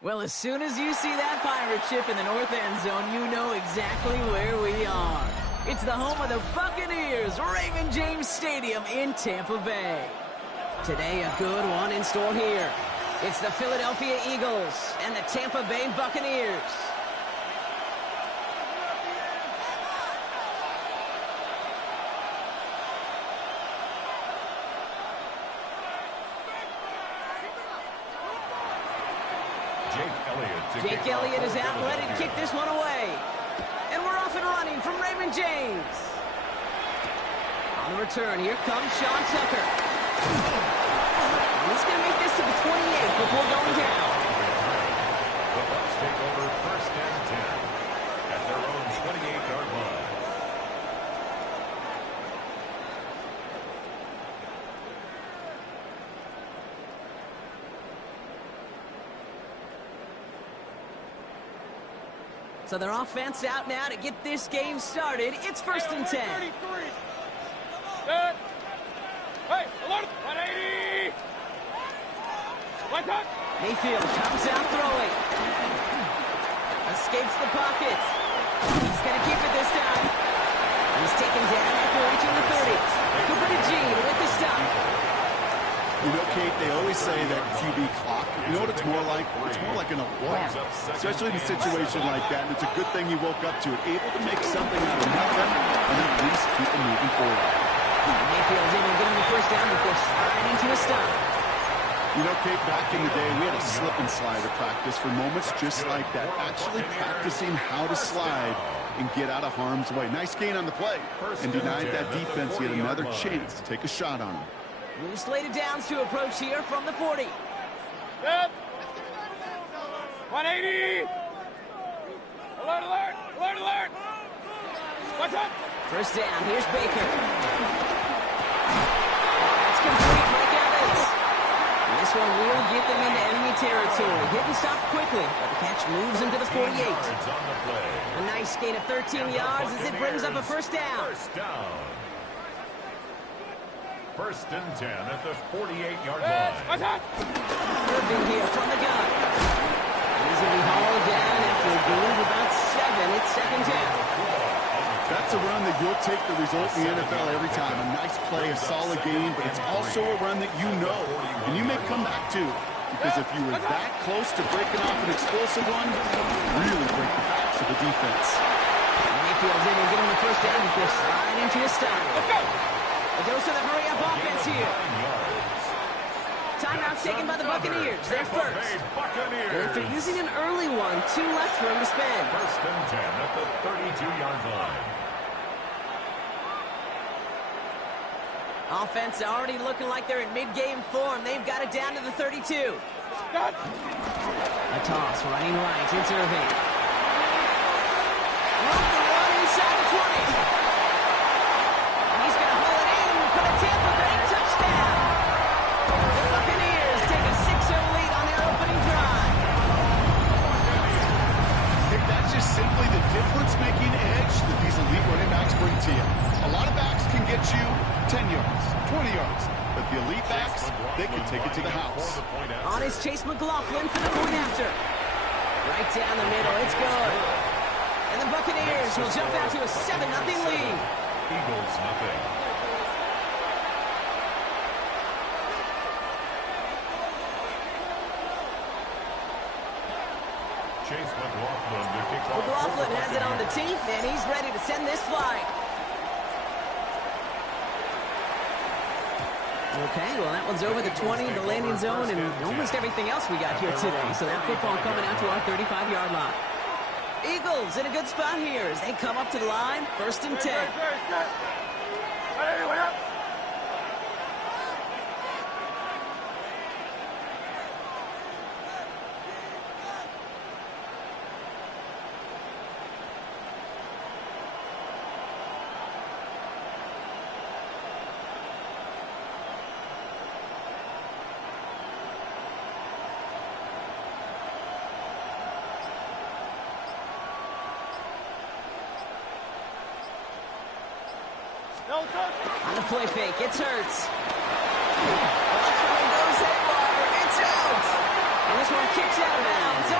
Well, as soon as you see that pirate ship in the north end zone, you know exactly where we are. It's the home of the Buccaneers, Raymond James Stadium in Tampa Bay. Today, a good one in store here. It's the Philadelphia Eagles and the Tampa Bay Buccaneers. Jake Elliott is out and ready to kick this one away. And we're off and running from Raymond James. On the return, here comes Sean Tucker. And he's going to make this to the 28 before going down. The Bucs take over first and 10 at their own 28-yard line. So their offense out now to get this game started. It's first and 10. Hey, alert! 180! What's up? Mayfield comes out throwing. Escapes the pocket. He's going to keep it this time. He's taken down after reaching the 30. Cooper to Gene with the stop. You know, Kate, they always say that QB clock, you know what it's more like? It's more like an alarm, especially in a situation like that. And it's a good thing you woke up to it, able to make something out of nothing and at least keep it moving forward. Mayfield's able to get him the first down before sliding to a stop. You know, Kate, back in the day, we had a slip and slide to practice for moments just like that, actually practicing how to slide and get out of harm's way. Nice gain on the play and denied that defense yet another chance to take a shot on him. Loose slated downs to approach here from the 40. Yep. 180! Alert, alert! Alert, alert! What's up? First down, here's Baker. That's complete, Mike Evans. And this one will get them into enemy territory. Hit and stop quickly, but the catch moves him to the 48. A nice gain of 13 yards as it brings up a first down. First and 10 at the 48-yard line. What's up? Irving here from the gun. He's going to be hauled down after a gain of about 7. It's second down. That's a run that you'll take the result in the NFL every time. A nice play, a solid game, but it's also a run that you know, and you may come back to. Because if you were that close to breaking off an explosive one, really break the backs of the defense. Mayfield's able to get him the first down before sliding into a stop. Let's go! It goes to the hurry-up offense here. Timeout taken by the Buccaneers. They're first. And if they're using an early one, 2 left for him to spend. First and 10 at the 32-yard line. Offense already looking like they're in mid-game form. They've got it down to the 32. Stop. A toss running right. It's Irving. Room to run inside the 20. He's going to haul it in for the Tampa Bay touchdown. The Buccaneers take a 6-0 lead on their opening drive. That's just simply the difference-making edge that these elite running backs bring to you. A lot of backs can get you 10 yards, 20 yards, but the elite backs, they can take it to the house. On is Chase McLaughlin for the point after. Right down the middle, it's good. And the Buccaneers will jump out to a 7-0 lead. Eagles nothing. Chase McLaughlin to kick off. McLaughlin has it on the team, and he's ready to send this flying. Okay, well, that one's over the 20, the landing zone, and almost everything else we got here today. So that football coming out to our 35-yard line. Eagles in a good spot here as they come up to the line, first and 10. On the play fake, it's Hurts. It's out. And this one kicks out of bounds.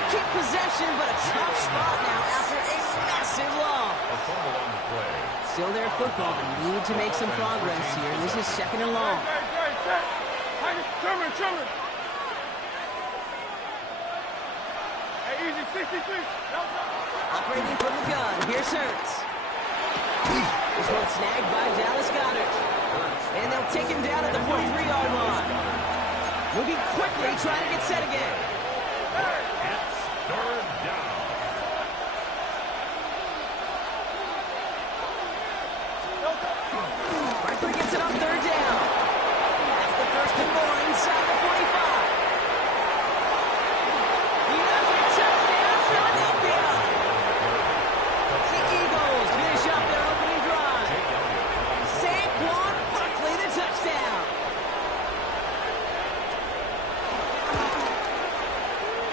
tough spot now after a massive loss. A fumble on the play. Still their football, but need to make some progress here. This is 2nd and long. Sherman. Hey, easy, 63. Operating from the gun, here's Hurts. This one snagged by Dallas Goedert. And they'll take him down at the 43-yard line. Moving quickly, trying to get set again. It's 3rd down. Barkley gets it on 3rd down. That's the first and more inside the 45. He does it, touchdown, Philadelphia. The Eagles finish up their opening drive. Saquon Barkley, the touchdown.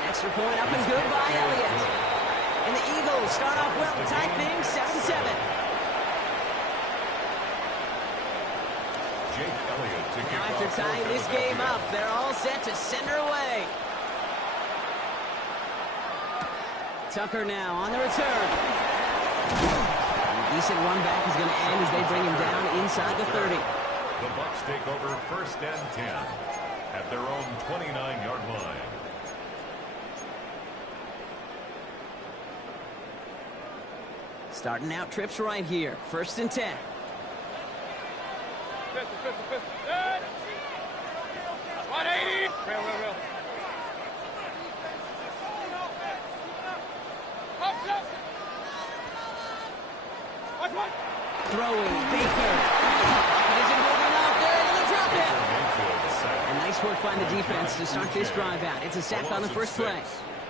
Extra point up and good by Elliott. And the Eagles start off well to tie things 7-7. Now after tying this game up, they're all set to send her away. Tucker now on the return. A decent run back is going to end as they bring him down inside the 30. The Bucs take over 1st and 10 at their own 29-yard line. Starting out trips right here. 1st and 10. Pistol. 180. Real. Up. Watch one. Throwing, Baker. It isn't moving up. They're able to drop it. And nice work by the defense to start this drive out. It's a sack on the first play.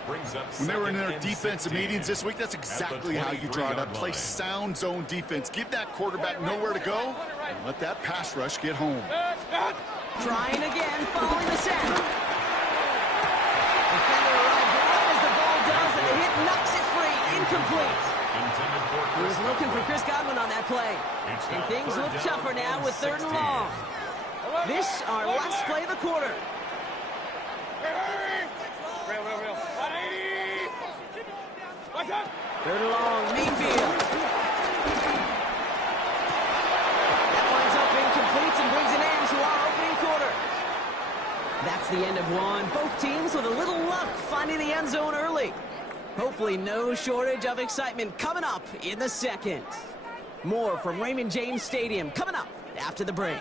When they were in their defensive meetings this week, that's exactly how you draw it up. Play sound zone defense. Give that quarterback nowhere to go, and let that pass rush get home. Trying again, following the sack. Defender arrives right as the ball does, and the hit knocks it free. Incomplete. He was looking for Chris Godwin on that play. And things look tougher now with 3rd and long. This, our last play of the quarter. Real. 180. Watch out. 3rd and long, Mayfield. That winds up incomplete and brings an end to our opening quarter. That's the end of one. Both teams with a little luck finding the end zone early. Hopefully no shortage of excitement coming up in the 2nd. More from Raymond James Stadium coming up after the break.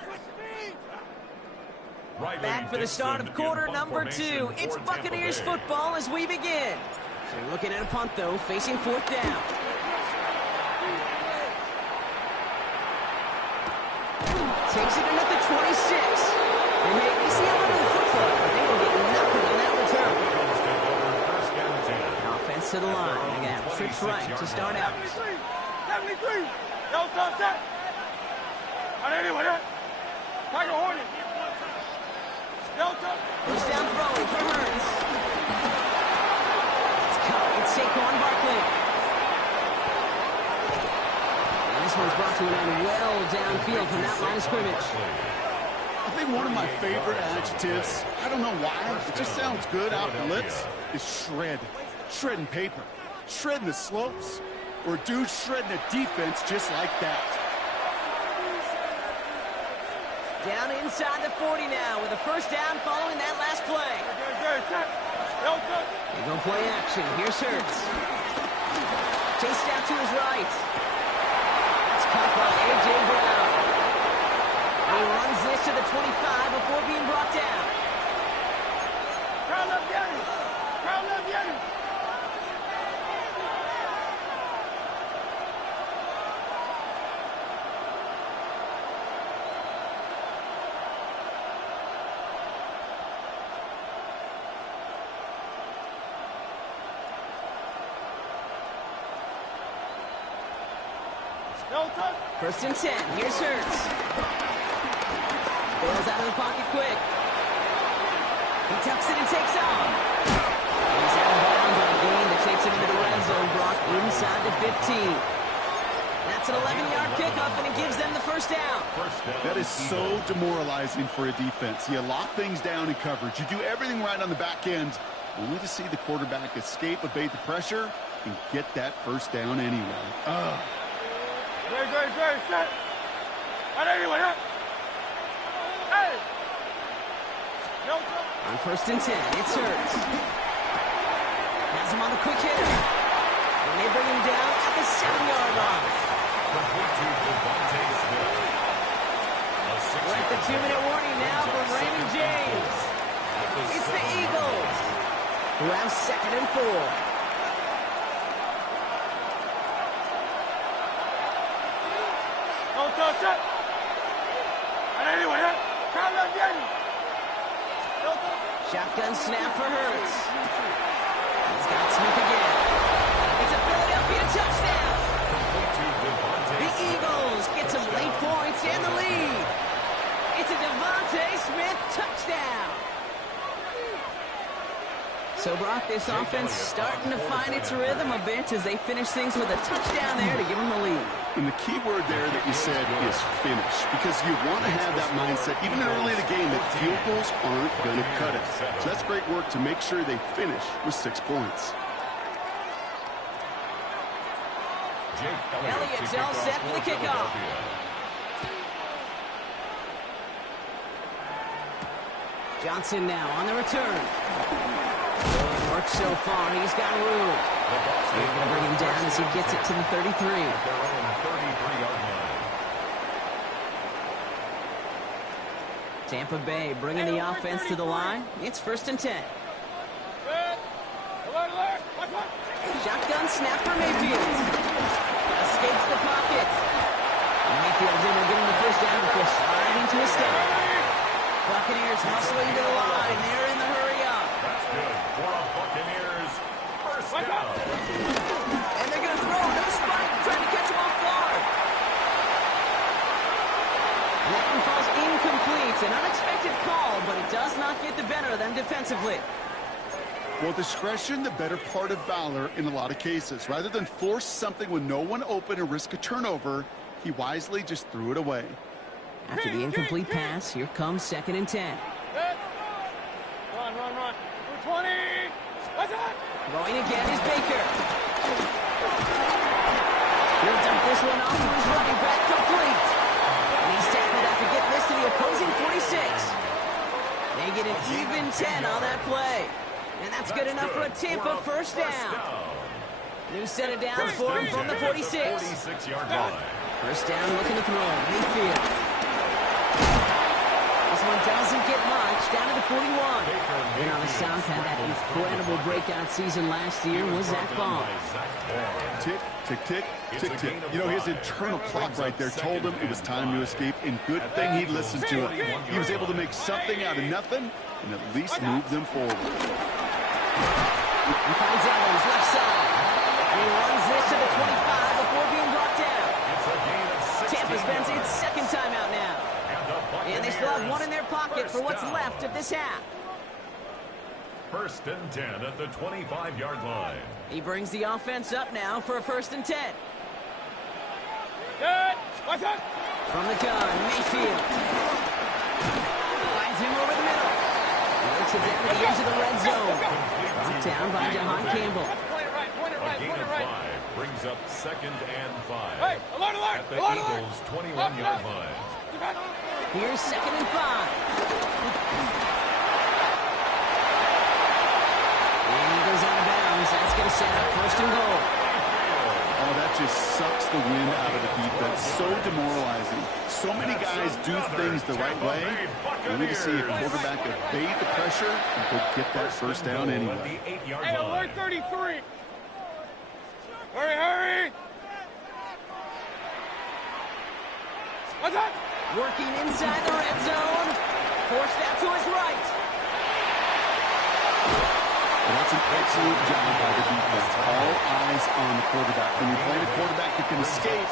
Back for the start of quarter number 2. It's Buccaneers football as we begin. So you're looking at a punt, though, facing 4th down. Takes it in at the 26. And hey, we see a little football, but they will get nothing on that return. Offense to the line. They're going to have trips right to start out. 73. Don't touch that. 180 with it. Tiger Hornet. First down throwing for Hurts. It's caught. It's Saquon Barkley. And this one's brought to an end well downfield from that line of scrimmage. I think one of my favorite adjectives, I don't know why, it just sounds good off the lips, is shred. Shredding paper. Shredding the slopes. Or dude shredding a defense just like that. Down inside the 40 now with a first down following that last play. They go play action. Here's Hurts. Chased out to his right. That's caught by A.J. Brown. And he runs this to the 25 before being brought down. Crowd left Yanni. Crowd left Yanni. First and 10. Here's Hurts. Bails out of the pocket quick. He tucks it and takes off. He's out of bounds on a gain that takes him into the red zone, Brock, inside the 15. That's an 11-yard pickup, and it gives them the first down. That is so demoralizing for a defense. You lock things down in coverage. You do everything right on the back end, only to see the quarterback escape, evade the pressure, and get that first down anyway. Great, set. Right anyway, huh? Hey! No, On 1st and 10, it's Hurts. Has him on the quick hitter. And they bring him down at the 7-yard line. We're at the 2-minute warning now from Raymond James. It's the Eagles, who have 2nd and 4. no touch it. Right anyway, huh? Count left, Yanni. No touch. Shotgun snap for Hurts. He's got Smith again. It's a Philadelphia touchdown. The Eagles get some late points and the lead. It's a Devontae Smith touchdown. So, Brock, this offense starting to find its rhythm a bit as they finish things with a touchdown there to give them the lead. And the key word there that you said is finish, because you want to have that mindset, even early in the game, that field goals aren't going to cut it. So that's great work to make sure they finish with 6 points. Elliott's all set for the kickoff. Johnson now on the return. Good work so far. He's got room. They're going to bring him down as he gets it to the 33. Tampa Bay bringing the offense to the line. It's 1st and 10. Alert. Watch. Shotgun snap for Mayfield. Escapes the pocket. Mayfield's able to get him the first down before sliding to a stop. Buccaneers hustling to the line. They're in the hurry up. That's good for a Buccaneers first down. And they're going to throw. No spike. Trying to catch him off guard. That one falls incomplete. An unexpected call, but it does not get the better of them defensively. Well, discretion, the better part of valor in a lot of cases. Rather than force something with no one open and risk a turnover, he wisely just threw it away. After the incomplete pass, here comes 2nd and 10. Run. 20. What's that? Throwing again is Baker. He'll dump this one off to his running back, complete. And he's tackled after getting this to the opposing 46. They get an even 10 on that play. And that's good enough for a Tampa first down. New set of downs for him from the 46. 46-yard line. First down, looking to throw. Mayfield. This one doesn't get much. Down to the 41. And on the South had that incredible breakout season last year was Zach Bond. Tick, tick, tick, tick, tick. You know, his internal clock right there told him it was time to escape, and good thing he listened to it. He was able to make something out of nothing and at least move them forward. He finds Evans, left side. And he runs this to the 25 before being brought down. Tampa's been its 2nd time out now. And they still have one in their pocket for what's left of this half. 1st and 10 at the 25-yard line. He brings the offense up now for a 1st and 10. Good. What's that? From the gun, Mayfield. Finds him over the middle. Works it down to the edge of the red zone. Brought down by Jahan Campbell. Point it right. A gain of 5 brings up 2nd and 5. Hey, alert. At the Eagles' 21-yard line. Here's 2nd and 5. And he goes out of bounds. That's going to set up 1st and goal. Oh, that just sucks the wind out of the defense. So demoralizing. So many guys do things the right way, only to see a quarterback evade the pressure and go get that first down anyway. Hey, alert 33. Hurry. What's that? Working inside the red zone. Forced out to his right. And that's an excellent job by the defense. All eyes on the quarterback. When you're playing a quarterback that can escape,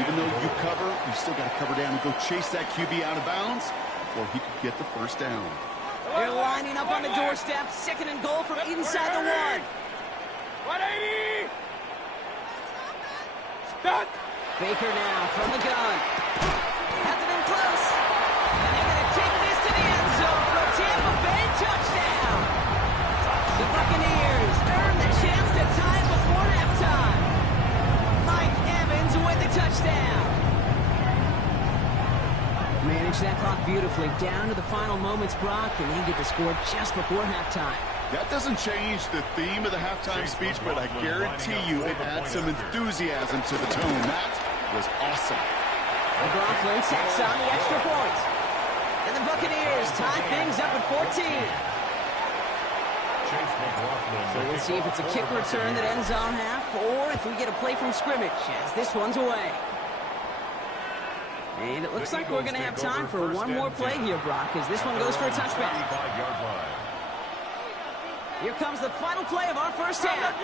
even though you cover, you still got to cover down and go chase that QB out of bounds before he could get the first down. They're lining up on the doorstep. 2nd and goal from inside the 1. 180. Done. Baker now from the gun. Has it in close. And they're going to take this to the end zone for a Tampa Bay touchdown. The beautifully down to the final moments, Brock, and they get the score just before halftime. That doesn't change the theme of the halftime speech, but I guarantee you it adds some enthusiasm to the tone. That was awesome. McLaughlin takes on the extra point. And the Buccaneers tie things up at 14. So we'll see if it's a kick return that ends on half, or if we get a play from scrimmage, as this one's away. And it looks like we're going to have time for one more play here, Brock, as this one goes for a touchback. Here comes the final play of our first half.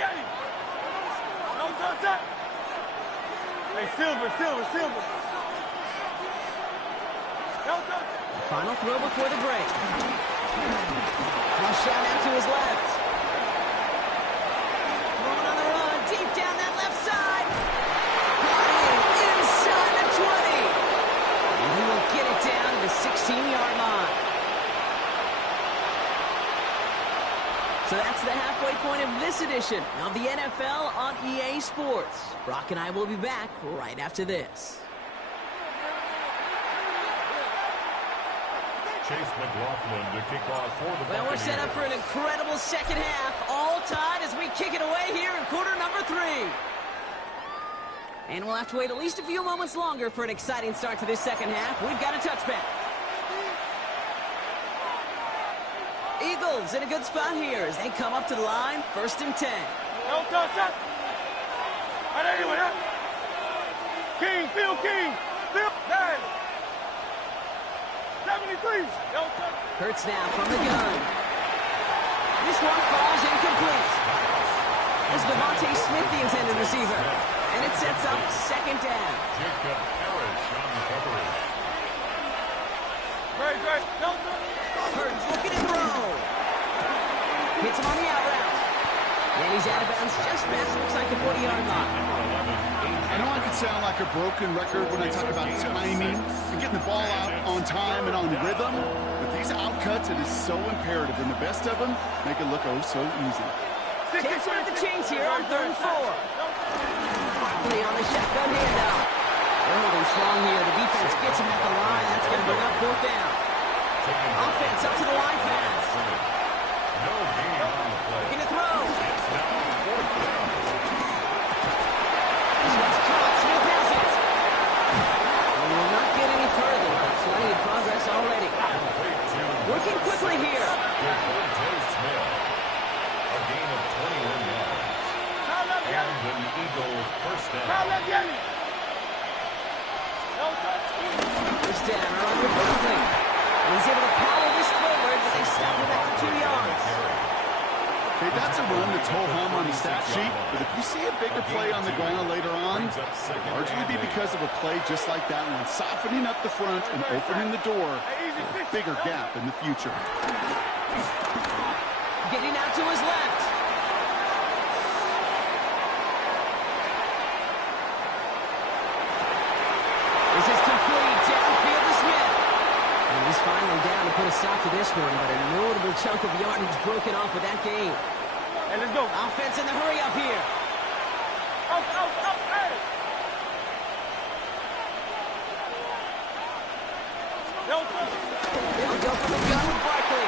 Hey, Silver. Final throw before the break. Flush down out to his left. Throwing on the run, deep down that left side. Caught inside the 20. And he will get it down to the 16-yard line. So that's the halfway point of this edition of the NFL on EA Sports. Brock and I will be back right after this. Chase McLaughlin to kick off for the Well, we're set up for an incredible second half. All tied as we kick it away here in quarter number 3. And we'll have to wait at least a few moments longer for an exciting start to this second half. We've got a touchback. Eagles in a good spot here as they come up to the line. 1st and 10. King, Phil King. Phil, 73. Hurts now from the gun. This one falls incomplete. As Devontae Smith, the intended receiver. And it sets up 2nd down. Jacob Parrish on the coverage. Great. Hurts looking to throw. Hits him on the out route. And he's out of bounds just past, looks like the 40-yard line. I know I can sound like a broken record when I talk about timing and getting the ball out on time and on rhythm, but these outcuts, it is so imperative, and the best of them make it look oh so easy. Can't spread the chains here on 3rd and 4. Barkley on the shotgun handout. They're holding strong here. The defense gets him at the line. That's going to bring up 4th down. Offense up to the line pass. Looking to throw. This one's caught. Smith has it. And will not get any further, but plenty of progress already. Working quickly here. A gain of 21 yards. And an Eagle 1st down. First down on the Barkley. And he's able to power this forward, but they stop him at the 2 yards. Okay, that's a run that's ho-hum on the stat sheet, but if you see a bigger play on the ground later on, it'll largely be because of a play just like that one, softening up the front and opening the door for a bigger gap in the future. Getting out to his left. This is complete downfield to Smith. And he's finally down to put a stop to this one, but a notable chunk of yardage broken off with that game. Hey, let's go. Offense in the hurry up here. Hey. They'll go for the gun with Barkley.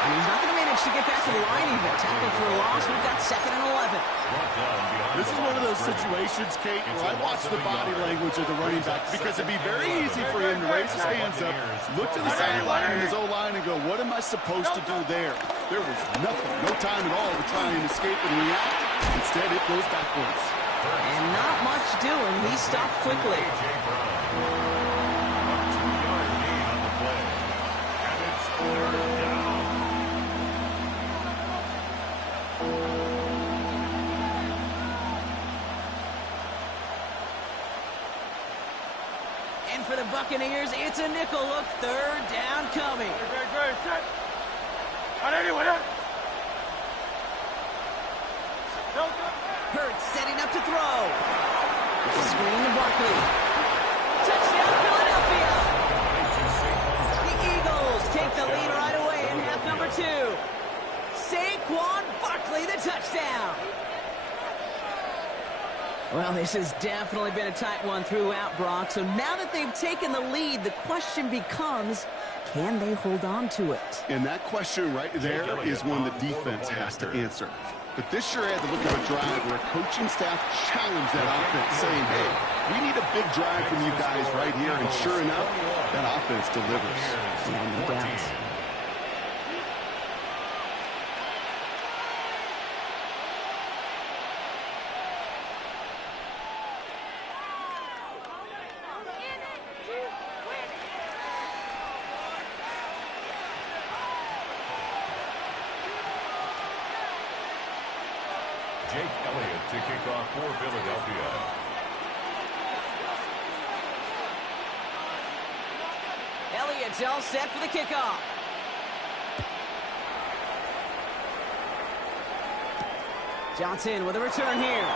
And he's not going to manage to get back to the line even. Tackle for a loss. We've got 2nd and 11. This is one of those situations, Kate, where I watch the body language of the running back because it'd be very easy for him to raise his hands up, look to the sideline and his O-line and go, what am I supposed to do there? There was nothing, no time at all to try and escape and react. Instead, it goes backwards. And not much doing. He stopped quickly. And for the Buccaneers, it's a nickel look. 3rd down coming. Great. Set. Hurts setting up to throw. Screen to Barkley. Touchdown, Philadelphia. The Eagles take the lead right away in half number 2. Saquon Barkley, the touchdown. Well, this has definitely been a tight one throughout, Brock. So now that they've taken the lead, the question becomes, Can they hold on to it? And that question right there is one the defense has to answer. But this sure had the look of a drive where a coaching staff challenged that offense, saying, hey, we need a big drive from you guys right here. And sure enough, that offense delivers. No doubt. Jake Elliott to kick off for Philadelphia. Elliott's all set for the kickoff. Johnson with a return here.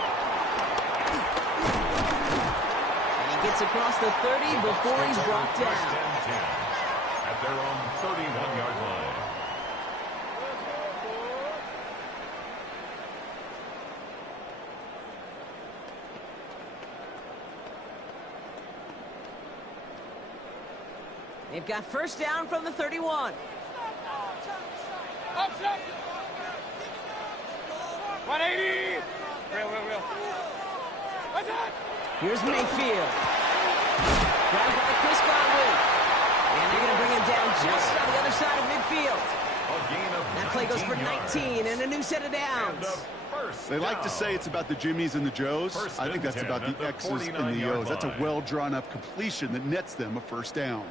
And he gets across the 30 before he's brought down. At their own 31-yard line. They've got first down from the 31. 180. Real. What's that? Here's Mayfield. Grabbed by Chris Godwin. And they're going to bring him down just on the other side of midfield. That play goes for 19 and a new set of downs. They like to say it's about the Jimmies and the Joes. I think that's about the X's and the O's. That's a well-drawn-up completion that nets them a first down.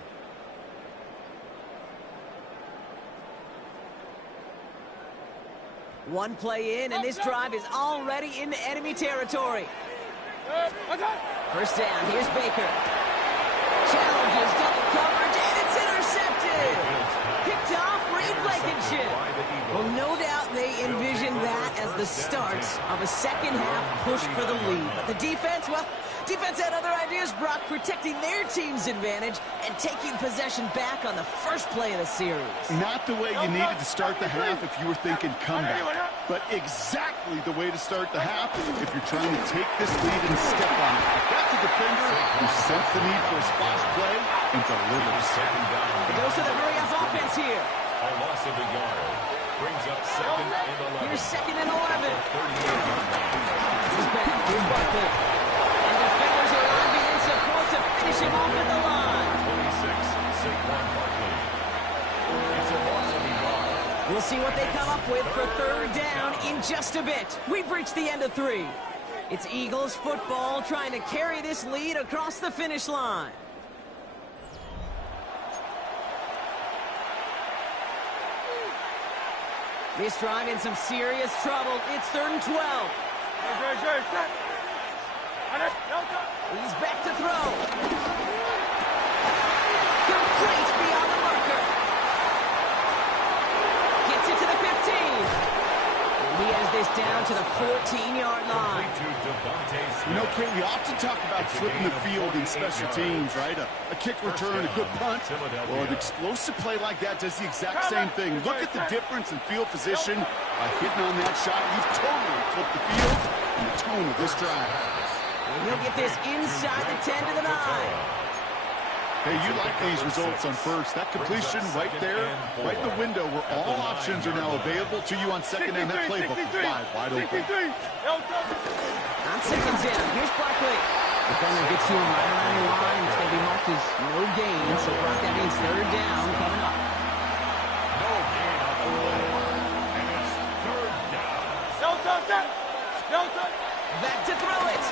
One play in, and this drive is already into enemy territory. First down, here's Baker. Challenges double coverage, and it's intercepted. Picked off, Reed Blankenship. Well, no doubt they envisioned that as the start of a second-half push for the lead. But the defense, well, defense had other ideas, Brock, protecting their team's advantage and taking possession back on the first play of the series. Not the way you needed to start the half if you were thinking comeback, but exactly the way to start the half if you're trying to take this lead and step on it. That's a defender who senses the need for a splash play and delivers. It goes to the hurry-up offense here. A loss of a yard. Brings up second and 11. Here's second and 11. 38-yard line. He's back. Here's Barkley. And defenders are arriving in support to finish him off at the line. 26, Saquon Barkley. It's a loss of a yard. We'll see what they come up with for third down in just a bit. We've reached the end of 3. It's Eagles football trying to carry this lead across the finish line. This drive in some serious trouble. It's 3rd and 12. He's back to throw. Complete beyond the marker. Gets it to the 15. And he has this down to the 14-yard line. You know, Kate, we often talk about flipping the field in special teams, right? A kick return, a good punt. Well, an explosive play like that does the exact same thing. Look at the difference in field position. By hitting on that shot, you've totally flipped the field and the tone of this drive. And he'll get this inside the 10 to the 9. Hey, you like these results on first. That completion right there, right in the window where all options are now available to you on second down. That playbook is wide open. On second down, here's Barkley. Defender gets to him right around the line. It's going to be marked as no gain, so Brock, that means third down coming up. No gain on the play. And it's third down. Back to throw it.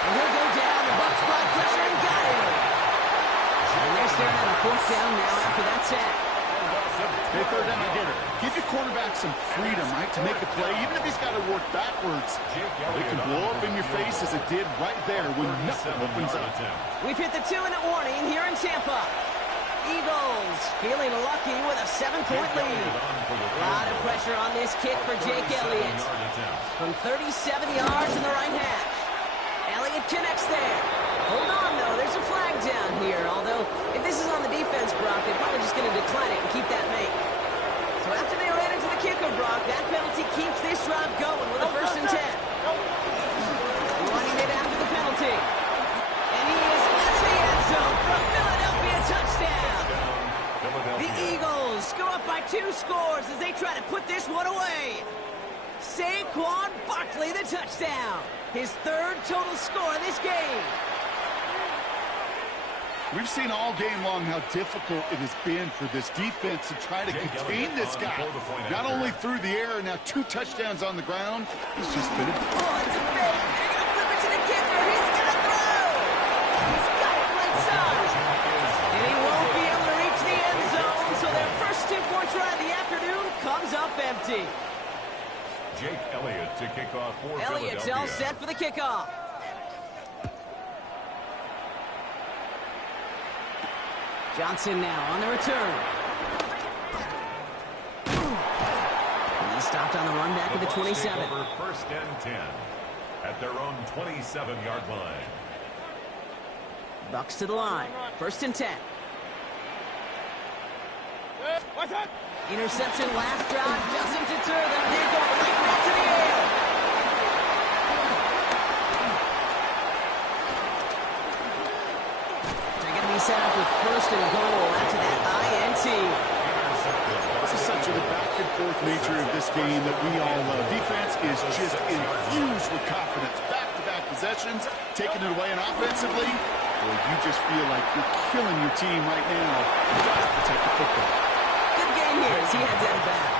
And he'll go down. The Bucs brought pressure and got him. And they're staring at a fourth down now after that sack. Hey, third down, I get it. Give your quarterback some freedom, right, to make a play, even if he's got to work backwards. It can blow up in your face as it did right there when nothing opens up. We've hit the 2-minute warning here in Tampa. Eagles feeling lucky with a 7-point lead. A lot of pressure on this kick for Jake Elliott. From 37 yards in the right half. Elliott connects there. Hold on, though. There's a flag down here. Although, if this is on the defense, Brock, they're probably just going to decline it and keep that make. So after they ran into the kicker, Brock, that penalty keeps this drive going with a 1st and 10. Running it after the penalty. And he is into the end zone for a Philadelphia touchdown. The Eagles go up by 2 scores as they try to put this one away. Saquon Barkley, the touchdown. His 3rd total score in this game. We've seen all game long how difficult it has been for this defense to try to contain this guy. Not only through the air, now 2 touchdowns on the ground. He's just been Oh, it's a fake. They're going to flip it to the kicker. He's going to throw. He's got it right side. And he won't be able to reach the end zone, so their first 2-point try of the afternoon comes up empty. Jake Elliott to kick off for Elliott's all set for the kickoff. Johnson now on the return. He stopped on the run back at the 27. First and 10 at their own 27-yard line. Bucks to the line. First and 10. What's up? Interception last drive doesn't deter them. They go right back to the air. They're going to be set up with first and goal after that INT. This is such a back-and-forth nature of this game that we all love. Defense is just infused with confidence. Back-to-back possessions, taking it away, and offensively, boy, you just feel like you're killing your team right now. You got to protect the football. Good game here as he heads out of bounds.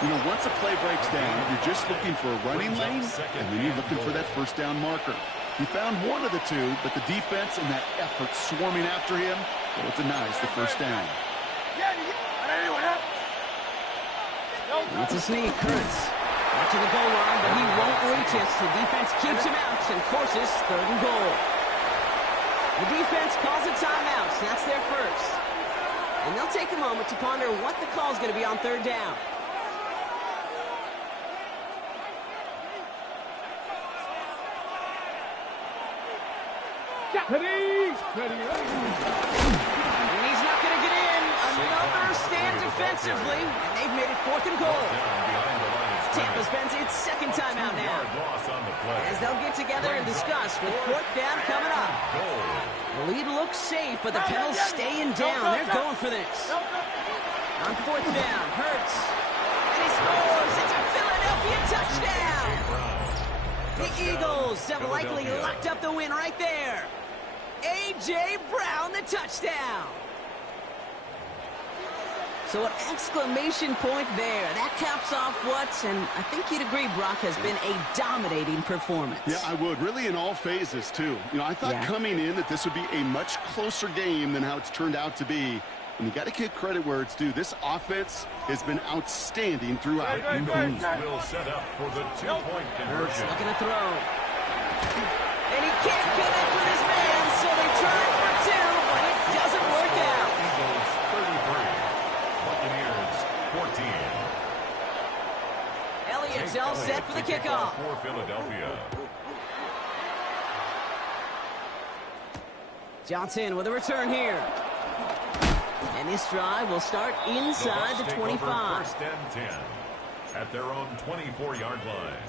You know, once a play breaks down, you're just looking for a running lane, and then you're looking for that first down marker. He found one of the 2, but the defense and that effort swarming after him, well, denies the first down. It's a sneak. Hurts. Out to the goal line, but he won't reach it. The defense keeps him out and forces 3rd and goal. The defense calls a timeout, so that's their first. And they'll take a moment to ponder what the call is going to be on 3rd down. Ready? And he's not going to get in. Another stand defensively, and they've made it 4th and goal. Tampa spends its 2nd timeout now, as they'll get together and discuss with 4th down coming up. The lead looks safe, but the Penals staying down. They're going for this. On 4th down, Hurts. And he scores. It's a Philadelphia touchdown. The Eagles have likely locked up the win right there. A.J. Brown, the touchdown. So an exclamation point there. That caps off what, and I think you'd agree, Brock, has been a dominating performance. Yeah, I would. Really in all phases, too. You know, I thought coming in that this would be a much closer game than how it's turned out to be. And you got to give credit where it's due. This offense has been outstanding throughout. Eagles will set up for the 2-point conversion. Looking to throw. And he can't connect with his man, so they try for 2, but it doesn't work out. Eagles 33, Buccaneers 14. Elliott's all set for the kickoff. For Philadelphia. Johnson with a return here. And this drive will start inside the 25. First and 10 at their own 24-yard line.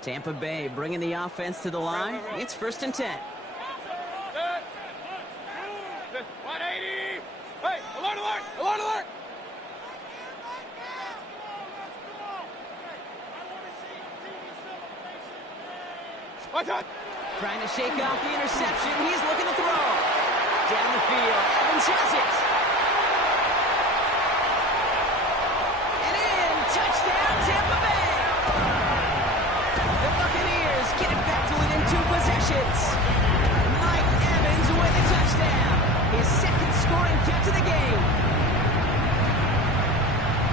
Tampa Bay bringing the offense to the line. It's 1st and 10. 180. Hey, alert, alert, alert, alert. What's up? Trying to shake off the interception. He's looking to throw. Down the field. Evans has it. And in. Touchdown, Tampa Bay. The Buccaneers get it back to within 2 possessions. Mike Evans with a touchdown. His 2nd scoring catch of the game.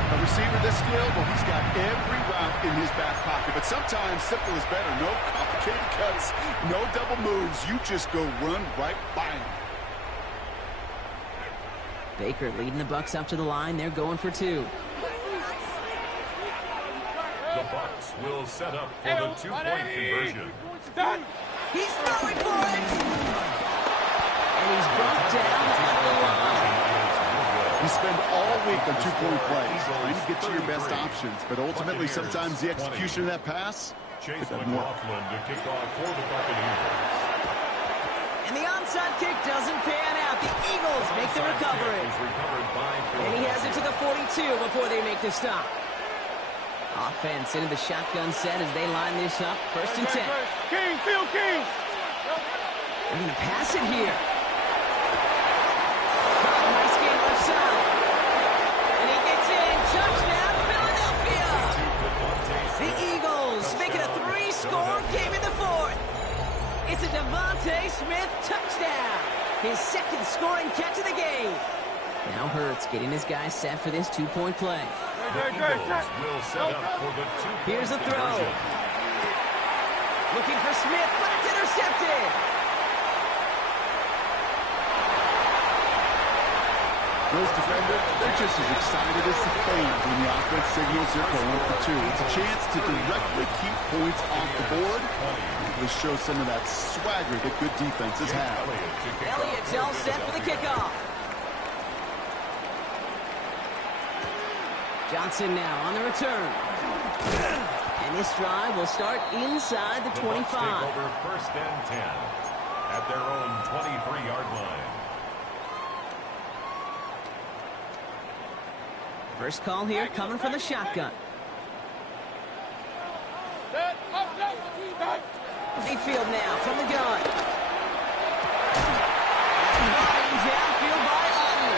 A receiver this skilled, well, he's got every route in his back pocket. But sometimes simple is better. No complicated cuts, no double moves. You just go run right by him. Baker leading the Bucs up to the line. They're going for 2. The Bucs will set up for the 2-point conversion. He's throwing for it. And he's brought down at the line. You spend all week on 2-point plays, trying to get to your best options, but ultimately sometimes the execution of that pass Chase doesn't work. McLaughlin to kick off for the Buccaneers. onside kick doesn't pan out. The Eagles make the recovery. And he has it to the 42 before they make the stop. Offense into the shotgun set as they line this up. First and 10. King, field king. They're going to pass it here. Nice game left side. And he gets in. Touchdown, Philadelphia. The Eagles make it a 3-score game in the fourth. It's a Devontae Smith touchdown. His second scoring catch of the game. Now Hurts getting his guys set for this two-point play. Here's a throw. Looking for Smith, but it's intercepted. Those defenders, they're just as excited as the fans when the offense signals they're going for two. It's a chance to directly keep points off the board. This shows some of that swagger that good defenses have. Elliott's all set for the kickoff. Johnson now on the return. And this drive will start inside the 25. Over first and 10 at their own 23-yard line. First call here coming from the shotgun. Mayfield now from the gun. Downfield by Utton.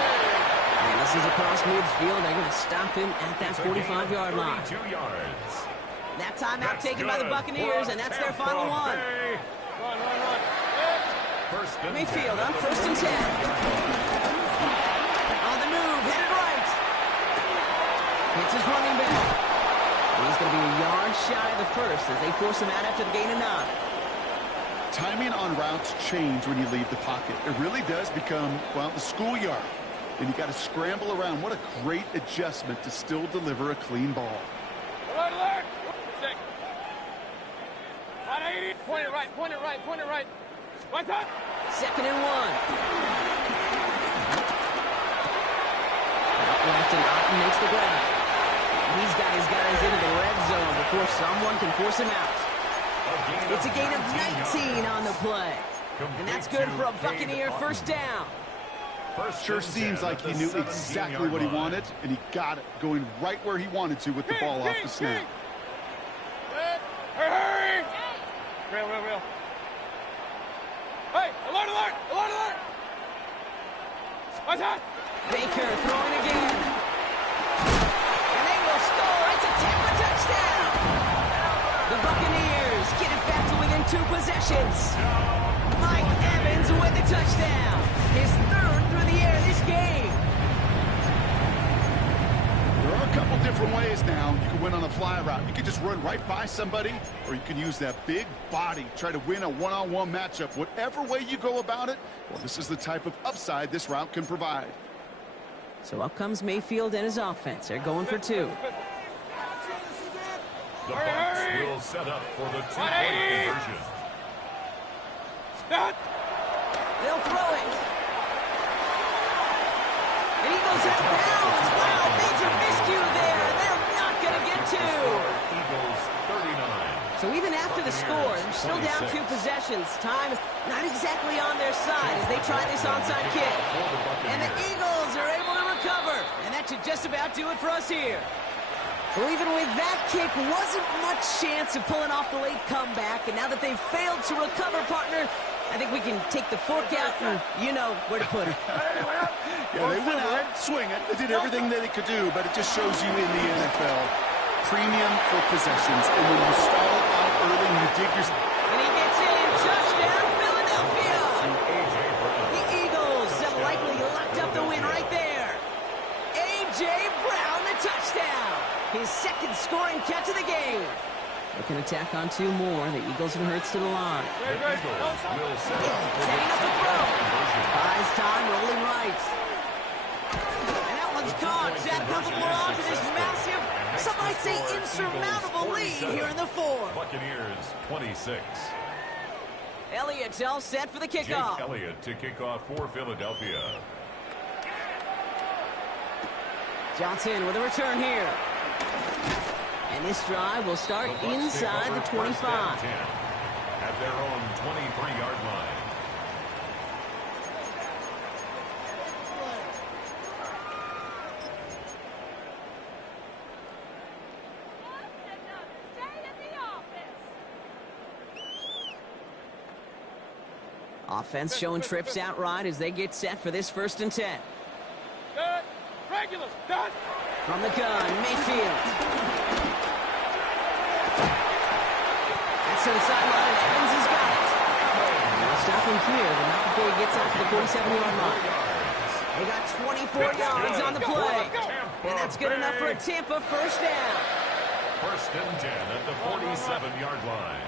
And this is across midfield. They're going to stop him at that 45-yard line. 32 yards. That timeout taken by the Buccaneers, and that's their final one. Mayfield on first and 10. On the move, headed right. Hits his running back. He's going to be a yard shy of the first as they force him out after the gain of 9. Timing on routes change when you leave the pocket. It really does become, well, the schoolyard. And you got to scramble around. What a great adjustment to still deliver a clean ball. Alert, alert. Sick. 180. Point it right, point it right, point it right. What's up? Second and 1. Left and Utton makes the grab. He's got his guys into the red zone before someone can force him out. It's a gain of 19 on the play. And that's good for a Buccaneer first down. Sure seems like he knew exactly what he wanted, and he got it, going right where he wanted to with the ball off the snap. Hurry! Real, real, real. Hey, alert, alert, alert, alert! What's that? Baker throwing again. And they will score. It's a Tampa touchdown. The Buccaneers get it back to within 2 possessions. Mike Evans with the touchdown. His third through the air this game. There are a couple different ways now. You can win on a fly route. You can just run right by somebody, or you can use that big body, try to win a one-on-one matchup. Whatever way you go about it, well, this is the type of upside this route can provide. So up comes Mayfield and his offense. They're going for 2. The Bucs will set up for the 2-point conversion. They'll throw it. And he goes out of bounds. Wow, major miscue there. They're not going to get 2. Eagles 39. So even after the score, they're still down 2 possessions. Time not exactly on their side as they try this onside kick. And the Eagles are able to recover. And that should just about do it for us here. Well, even with that kick, wasn't much chance of pulling off the late comeback. And now that they've failed to recover, partner, I think we can take the fork out and you know where to put it. Yeah, they went out swinging. They did everything that they could do, but it just shows you in the NFL, premium for possessions. And when you stall out early and you dig your... And he gets in. Touchdown, Philadelphia. The Eagles have likely locked up the win right there. A.J. Brown, the touchdown. His second scoring catch of the game. They can attack on 2 more. The Eagles and Hurts to the line. Setting up the throw. Buys time, rolling right. And that one's caught. Zach comes along to this massive, some might say insurmountable lead here in the 4th. Buccaneers 26. Elliott's all set for the kickoff. Jake Elliott to kick off for Philadelphia. Johnson with a return here. And this drive will start inside the 25. At their own 23-yard line. Offense showing trips outright as they get set for this 1st and 10. Good. Regulars. Done. From the gun, Mayfield. That's to the sideline, and Evans has got it. They'll stop him here, but not before he gets out to the 47-yard line. They got 24 yards on the play. And that's good enough for a Tampa 1st down. 1st and 10 at the 47-yard line.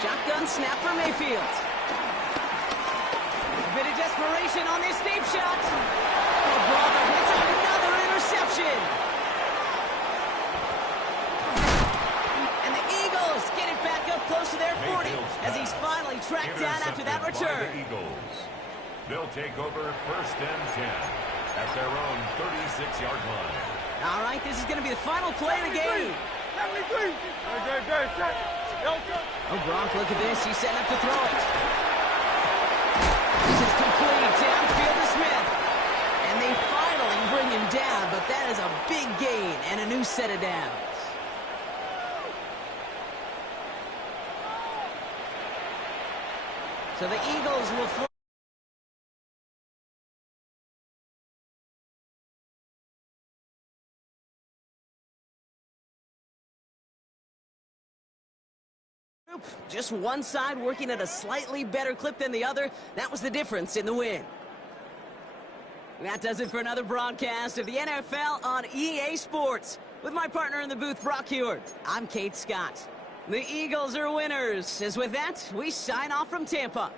Shotgun snap for Mayfield. A bit of desperation on this deep shot. Oh, brother, it's another interception. And the Eagles get it back up close to their 40 as he's finally tracked down after that return. The Eagles. They'll take over 1st and 10 at their own 36-yard line. All right, this is going to be the final play of the game. Oh, Gronk, look at this. He's setting up to throw it. This is complete. Downfield to Smith. And they finally bring him down, but that is a big gain and a new set of downs. So the Eagles will fly. Just one side working at a slightly better clip than the other. That was the difference in the win. That does it for another broadcast of the NFL on EA Sports. With my partner in the booth, Brock Heward, I'm Kate Scott. The Eagles are winners. As with that, we sign off from Tampa.